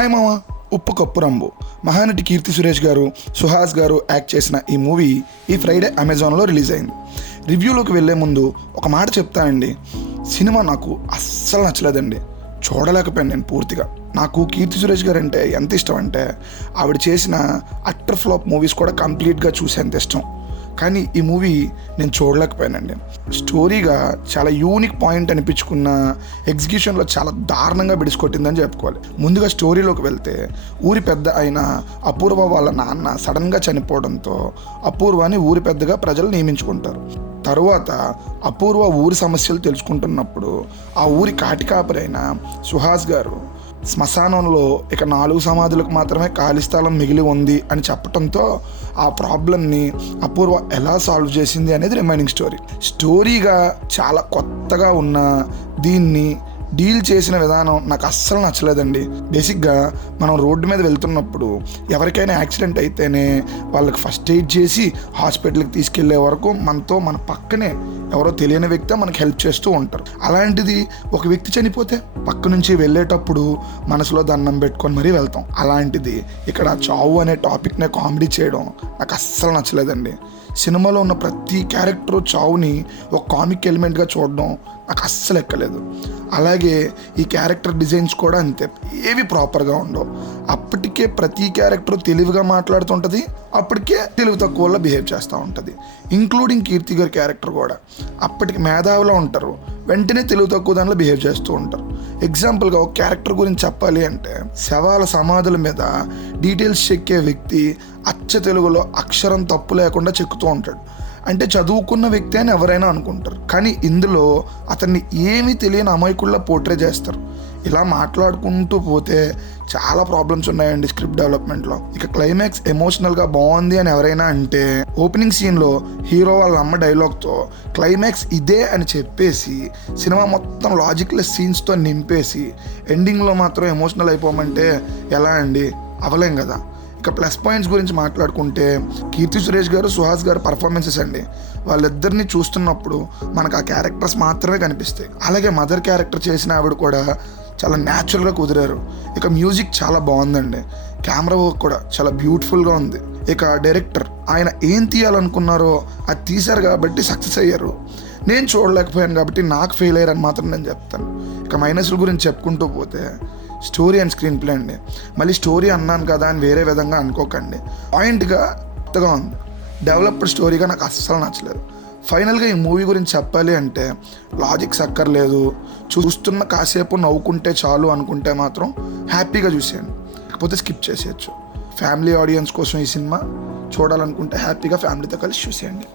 Hi మామ. ఉప్పు cup రంబు Mahanati Keerthy Suresh గారు, సుహాస్ గారు యాక్ట్ చేసిన ఈ మూవీ ఈ ఫ్రైడే అమెజాన్లో రిలీజ్ అయింది. రివ్యూలోకి వెళ్ళే ముందు ఒక మాట చెప్తానండి. సినిమా నాకు అస్సలు నచ్చలేదండి. చూడలేకపోయాను నేను పూర్తిగా. నాకు కీర్తి సురేష్ గారు అంటే ఎంత ఇష్టం అంటే ఆవిడ చేసిన అట్టర్ ఫ్లాప్ మూవీస్ కూడా కంప్లీట్గా చూసేంత ఇష్టం. కానీ ఈ మూవీ నేను చూడలేకపోయానండి. స్టోరీగా చాలా యూనిక్ పాయింట్ అనిపించుకున్న, ఎగ్జిక్యూషన్లో చాలా దారుణంగా బిడిసికొట్టిందని చెప్పుకోవాలి. ముందుగా స్టోరీలోకి వెళ్తే, ఊరి పెద్ద అయిన అపూర్వ వాళ్ళ నాన్న సడన్గా చనిపోవడంతో అపూర్వని ఊరి పెద్దగా ప్రజలు నియమించుకుంటారు. తరువాత అపూర్వ ఊరి సమస్యలు తెలుసుకుంటున్నప్పుడు ఆ ఊరి కాటికాపరైన సుహాస్ గారు శ్మశానంలో ఇక 4 సమాధులకు మాత్రమే ఖాళీ స్థలం మిగిలి ఉంది అని చెప్పడంతో ఆ ప్రాబ్లమ్ని అపూర్వ ఎలా సాల్వ్ చేసింది అనేది రిమైనింగ్ స్టోరీగా చాలా కొత్తగా ఉన్న దీన్ని డీల్ చేసిన విధానం నాకు అస్సలు నచ్చలేదండి. బేసిక్గా మనం రోడ్డు మీద వెళ్తున్నప్పుడు ఎవరికైనా యాక్సిడెంట్ అయితేనే వాళ్ళకి ఫస్ట్ ఎయిడ్ చేసి హాస్పిటల్కి తీసుకెళ్లే వరకు మనతో మన పక్కనే ఎవరో తెలియని వ్యక్తి మనకి హెల్ప్ చేస్తూ ఉంటారు. అలాంటిది ఒక వ్యక్తి చనిపోతే పక్క నుంచి వెళ్ళేటప్పుడు మనసులో దండం పెట్టుకొని మరీ వెళ్తాం. అలాంటిది ఇక్కడ చావు అనే టాపిక్నే కామెడీ చేయడం నాకు అస్సలు నచ్చలేదండి. సినిమాలో ఉన్న ప్రతి క్యారెక్టరు చావుని ఒక కామిక్ ఎలిమెంట్గా చూడడం నాకు అస్సలు ఎక్కలేదు. అలాగే ఈ క్యారెక్టర్ డిజైన్స్ కూడా అంతే, ఏవి ప్రాపర్గా ఉండవు. అప్పటికే ప్రతి క్యారెక్టర్ తెలివిగా మాట్లాడుతుంటుంది, అప్పటికే తెలివి తక్కువలో బిహేవ్ చేస్తూ ఉంటుంది. ఇంక్లూడింగ్ కీర్తి గారి క్యారెక్టర్ కూడా అప్పటికి మేధావిలో ఉంటారు, వెంటనే తెలివి తక్కువ దానిలో బిహేవ్ చేస్తూ ఉంటారు. ఎగ్జాంపుల్గా ఒక క్యారెక్టర్ గురించి చెప్పాలి అంటే, శవాల సమాధుల మీద డీటెయిల్స్ చెక్కే వ్యక్తి అచ్చ తెలుగులో అక్షరం తప్పు లేకుండా చెక్కుతూ ఉంటాడు. అంటే చదువుకున్న వ్యక్తి అని ఎవరైనా అనుకుంటారు, కానీ ఇందులో అతన్ని ఏమీ తెలియని అమాయకుల్లా పోర్ట్రే చేస్తారు. ఇలా మాట్లాడుకుంటూ పోతే చాలా ప్రాబ్లమ్స్ ఉన్నాయండి స్క్రిప్ట్ డెవలప్మెంట్లో. ఇక క్లైమాక్స్ ఎమోషనల్గా బాగుంది అని ఎవరైనా అంటే, ఓపెనింగ్ సీన్లో హీరో వాళ్ళ అమ్మ డైలాగ్తో క్లైమాక్స్ ఇదే అని చెప్పేసి సినిమా మొత్తం లాజిక్లెస్ సీన్స్తో నింపేసి ఎండింగ్లో మాత్రం ఎమోషనల్ అయిపోమంటే ఎలా అండి? అవలేం కదా. ఇక ప్లస్ పాయింట్స్ గురించి మాట్లాడుకుంటే, కీర్తి సురేష్ గారు, సుహాస్ గారు పర్ఫార్మెన్సెస్ అండి. వాళ్ళిద్దరిని చూస్తున్నప్పుడు మనకు ఆ క్యారెక్టర్స్ మాత్రమే కనిపిస్తాయి. అలాగే మదర్ క్యారెక్టర్ చేసిన ఆవిడ కూడా చాలా న్యాచురల్గా కుదిరారు. ఇక మ్యూజిక్ చాలా బాగుందండి. కెమెరా వర్క్ కూడా చాలా బ్యూటిఫుల్గా ఉంది. ఇక డైరెక్టర్ ఆయన ఏం తీయాలనుకున్నారో అది తీశారు కాబట్టి సక్సెస్ అయ్యారు. నేను చూడలేకపోయాను కాబట్టి నాకు ఫెయిల్ అయ్యారని మాత్రం నేను చెప్తాను. ఇక మైనస్ల గురించి చెప్పుకుంటూ పోతే, స్టోరీ అండ్ స్క్రీన్ ప్లే అండి. మళ్ళీ స్టోరీ అన్నాను కదా అని వేరే విధంగా అనుకోకండి. పాయింట్గా కొత్తగా ఉంది. డెవలప్డ్ స్టోరీగా నాకు అస్సలు నచ్చలేదు. ఫైనల్గా ఈ మూవీ గురించి చెప్పాలి అంటే, లాజిక్స్ అక్కర్లేదు, చూస్తున్న కాసేపు నవ్వుకుంటే చాలు అనుకుంటే మాత్రం హ్యాపీగా చూసేయండి, లేకపోతే స్కిప్ చేసేయచ్చు. ఫ్యామిలీ ఆడియన్స్ కోసం ఈ సినిమా చూడాలనుకుంటే హ్యాపీగా ఫ్యామిలీతో కలిసి చూసేయండి.